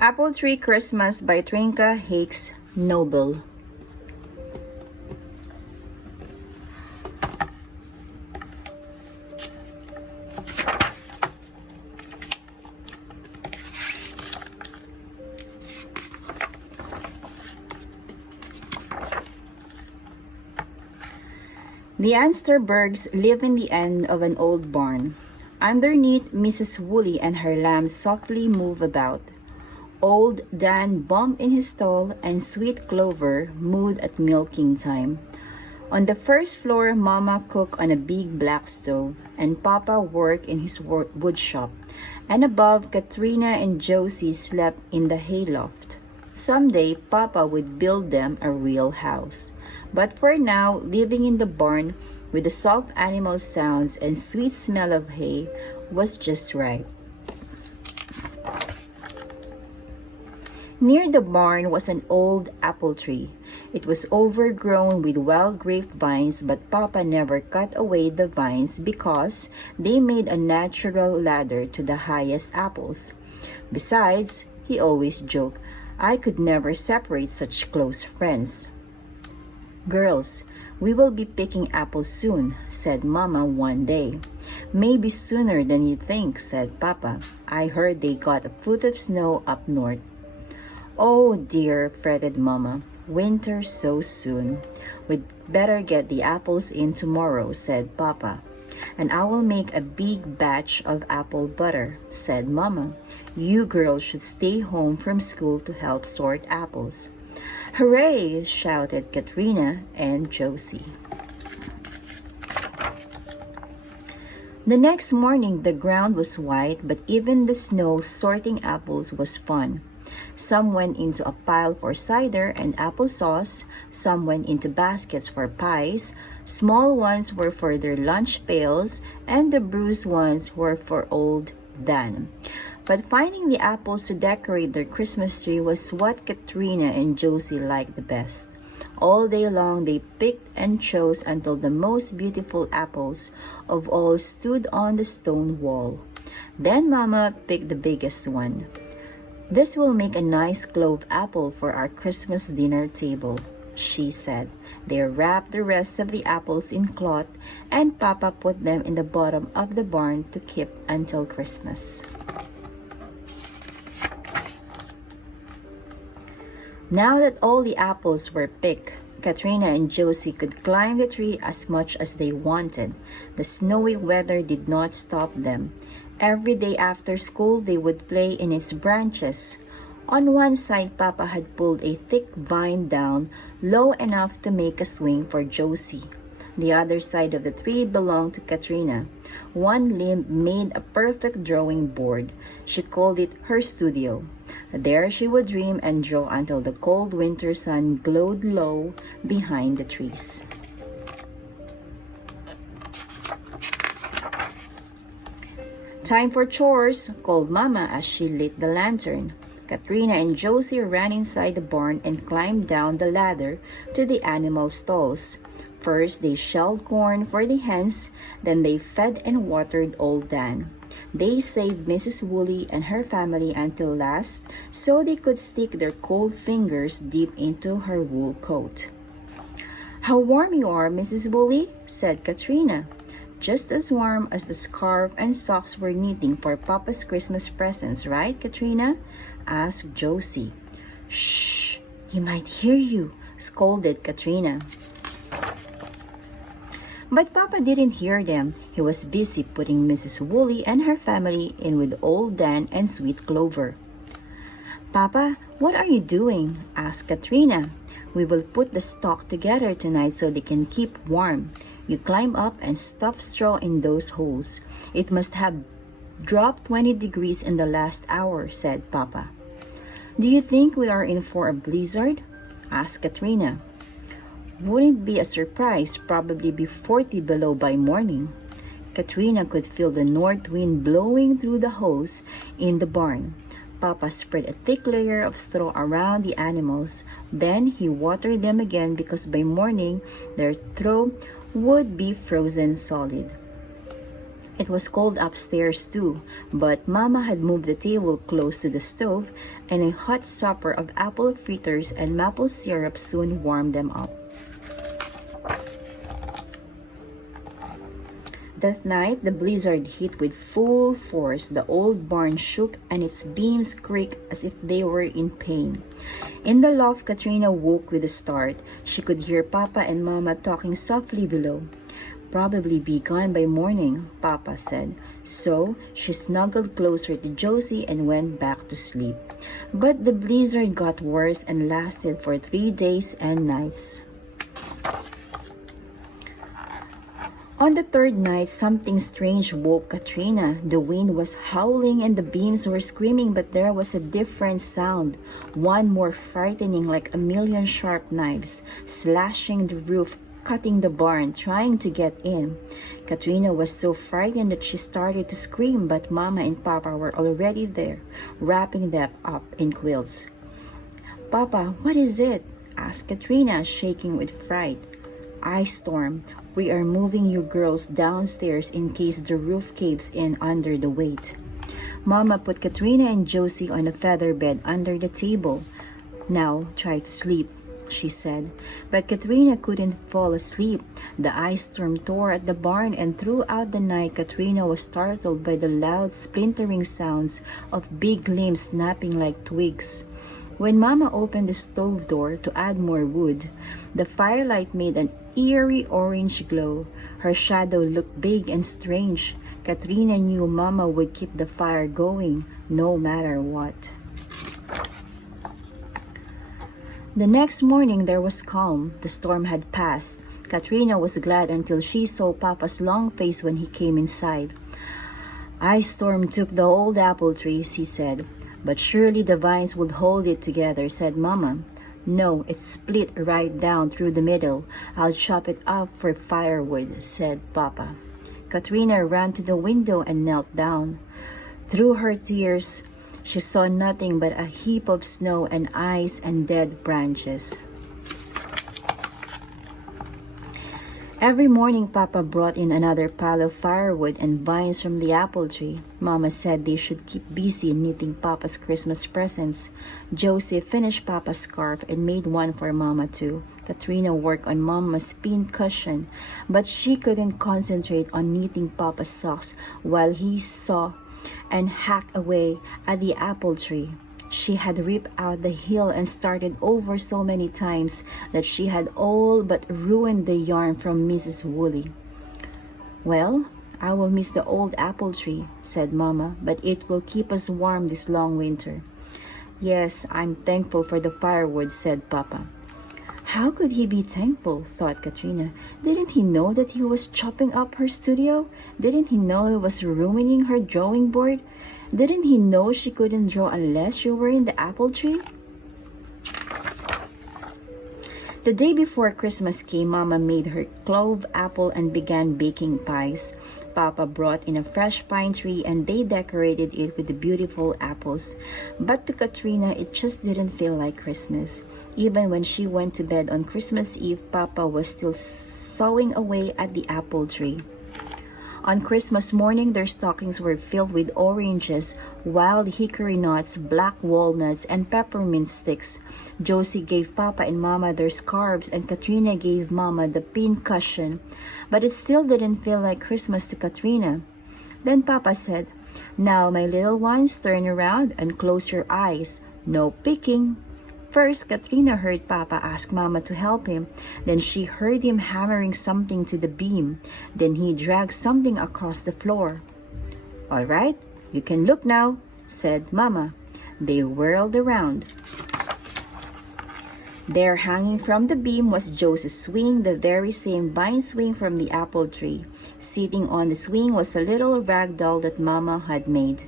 Apple Tree Christmas by Trinka, Hakes, Noble. The Ansterbergs live in the end of an old barn. Underneath, Mrs. Woolley and her lambs softly move about. Old Dan bumped in his stall, and Sweet Clover mooed at milking time. On the first floor, Mama cooked on a big black stove, and Papa worked in his wood shop. And above, Katrina and Josie slept in the hayloft. Someday, Papa would build them a real house. But for now, living in the barn with the soft animal sounds and sweet smell of hay was just right. Near the barn was an old apple tree. It was overgrown with wild grapevines, but Papa never cut away the vines because they made a natural ladder to the highest apples. Besides, he always joked, I could never separate such close friends. Girls, we will be picking apples soon, said Mama one day. Maybe sooner than you think, said Papa. I heard they got a foot of snow up north. Oh dear, fretted Mama. Winter so soon. We'd better get the apples in tomorrow, said Papa. And I will make a big batch of apple butter, said Mama. You girls should stay home from school to help sort apples. Hooray! Shouted Katrina and Josie. The next morning, the ground was white, but even the snow sorting apples was fun. Some went into a pile for cider and applesauce, some went into baskets for pies, small ones were for their lunch pails, and the bruised ones were for old Dan. But finding the apples to decorate their Christmas tree was what Katrina and Josie liked the best. All day long they picked and chose until the most beautiful apples of all stood on the stone wall. Then Mama picked the biggest one. This will make a nice clove apple for our Christmas dinner table, she said. They wrapped the rest of the apples in cloth, and Papa put them in the bottom of the barn to keep until Christmas. Now that all the apples were picked, Katrina and Josie could climb the tree as much as they wanted. The snowy weather did not stop them. Every day after school, they would play in its branches. On one side, Papa had pulled a thick vine down low enough to make a swing for Josie. The other side of the tree belonged to Katrina. One limb made a perfect drawing board. She called it her studio. There she would dream and draw until the cold winter sun glowed low behind the trees. Time for chores, called Mama as she lit the lantern. Katrina and Josie ran inside the barn and climbed down the ladder to the animal stalls. First, they shelled corn for the hens, then they fed and watered old Dan. They saved Mrs. Woolley and her family until last so they could stick their cold fingers deep into her wool coat. How warm you are, Mrs. Woolley, said Katrina. Just as warm as the scarf and socks we're knitting for Papa's Christmas presents, right, Katrina? Asked Josie. Shh, he might hear you, scolded Katrina. But Papa didn't hear them. He was busy putting Mrs. Woolley and her family in with old Dan and Sweet Clover. Papa, what are you doing? Asked Katrina. We will put the stock together tonight so they can keep warm. You climb up and stuff straw in those holes. It must have dropped 20 degrees in the last hour, said Papa. Do you think we are in for a blizzard? Asked Katrina. Wouldn't be a surprise, probably be 40 below by morning. Katrina could feel the north wind blowing through the holes in the barn. Papa spread a thick layer of straw around the animals. Then he watered them again because by morning their throat would be frozen solid. It was cold upstairs too, but Mama had moved the table close to the stove, and a hot supper of apple fritters and maple syrup soon warmed them up. That night, the blizzard hit with full force. The old barn shook and its beams creaked as if they were in pain. In the loft, Katrina woke with a start. She could hear Papa and Mama talking softly below. "Probably be gone by morning," Papa said. So she snuggled closer to Josie and went back to sleep. But the blizzard got worse and lasted for 3 days and nights. On the third night, something strange woke Katrina. The wind was howling and the beams were screaming, but there was a different sound, one more frightening, like a million sharp knives, slashing the roof, cutting the barn, trying to get in. Katrina was so frightened that she started to scream, but Mama and Papa were already there, wrapping them up in quilts. "Papa, what is it?" asked Katrina, shaking with fright. "Ice storm. We are moving you girls downstairs in case the roof caves in under the weight." Mama put Katrina and Josie on a feather bed under the table. "Now try to sleep," she said. But Katrina couldn't fall asleep. The ice storm tore at the barn, and throughout the night Katrina was startled by the loud splintering sounds of big limbs snapping like twigs. When Mama opened the stove door to add more wood, the firelight made an eerie orange glow. Her shadow looked big and strange. Katrina knew Mama would keep the fire going, no matter what. The next morning there was calm. The storm had passed. Katrina was glad until she saw Papa's long face when he came inside. "Ice storm took the old apple trees," he said. "But surely the vines would hold it together," said Mama. "No, it's split right down through the middle. I'll chop it up for firewood," said Papa. Katrina ran to the window and knelt down. Through her tears, she saw nothing but a heap of snow and ice and dead branches. Every morning, Papa brought in another pile of firewood and vines from the apple tree. Mama said they should keep busy knitting Papa's Christmas presents. Josie finished Papa's scarf and made one for Mama too. Katrina worked on Mama's pin cushion, but she couldn't concentrate on knitting Papa's socks while he saw and hacked away at the apple tree. She had ripped out the heel and started over so many times that she had all but ruined the yarn from Mrs. Woolley. "Well, I will miss the old apple tree," said Mama, "but it will keep us warm this long winter." "Yes, I'm thankful for the firewood," said Papa. How could he be thankful, thought Katrina. Didn't he know that he was chopping up her studio? Didn't he know it was ruining her drawing board? Didn't he know she couldn't draw unless she were in the apple tree? The day before Christmas came, Mama made her clove apple and began baking pies. Papa brought in a fresh pine tree and they decorated it with the beautiful apples. But to Katrina, it just didn't feel like Christmas. Even when she went to bed on Christmas Eve, Papa was still sawing away at the apple tree. On Christmas morning, their stockings were filled with oranges, wild hickory nuts, black walnuts, and peppermint sticks. Josie gave Papa and Mama their scarves, and Katrina gave Mama the pin cushion. But it still didn't feel like Christmas to Katrina. Then Papa said, "Now, my little ones, turn around and close your eyes. No peeking." First, Katrina heard Papa ask Mama to help him. Then she heard him hammering something to the beam. Then he dragged something across the floor. "All right, you can look now," said Mama. They whirled around. There, hanging from the beam, was Josie's swing, the very same vine swing from the apple tree. Sitting on the swing was a little rag doll that Mama had made.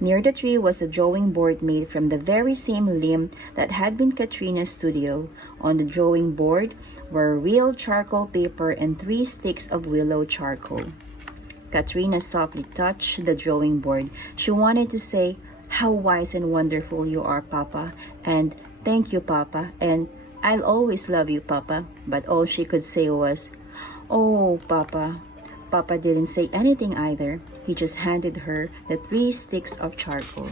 Near the tree was a drawing board made from the very same limb that had been Katrina's studio. On the drawing board were real charcoal paper and 3 sticks of willow charcoal. Katrina softly touched the drawing board. She wanted to say, "How wise and wonderful you are, Papa," and "Thank you, Papa," and "I'll always love you, Papa." But all she could say was, "Oh, Papa, Papa didn't say anything either. He just handed her the 3 sticks of charcoal.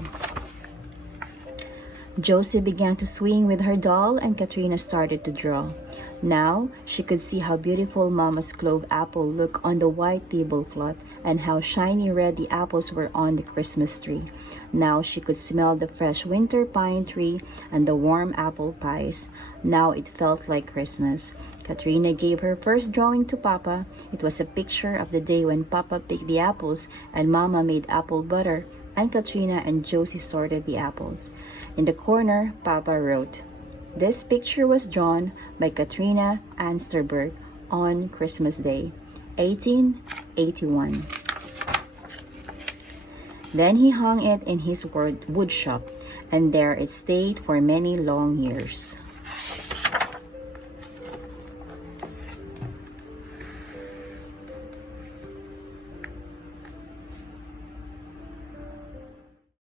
Josie began to swing with her doll and Katrina started to draw. Now, she could see how beautiful Mama's clove apple looked on the white tablecloth and how shiny red the apples were on the Christmas tree. Now she could smell the fresh winter pine tree and the warm apple pies. Now it felt like Christmas. Katrina gave her first drawing to Papa. It was a picture of the day when Papa picked the apples and Mama made apple butter, and Katrina and Josie sorted the apples. In the corner, Papa wrote, "This picture was drawn by Katrina Ansterberg on Christmas Day, 1881. Then he hung it in his wood shop, and there it stayed for many long years."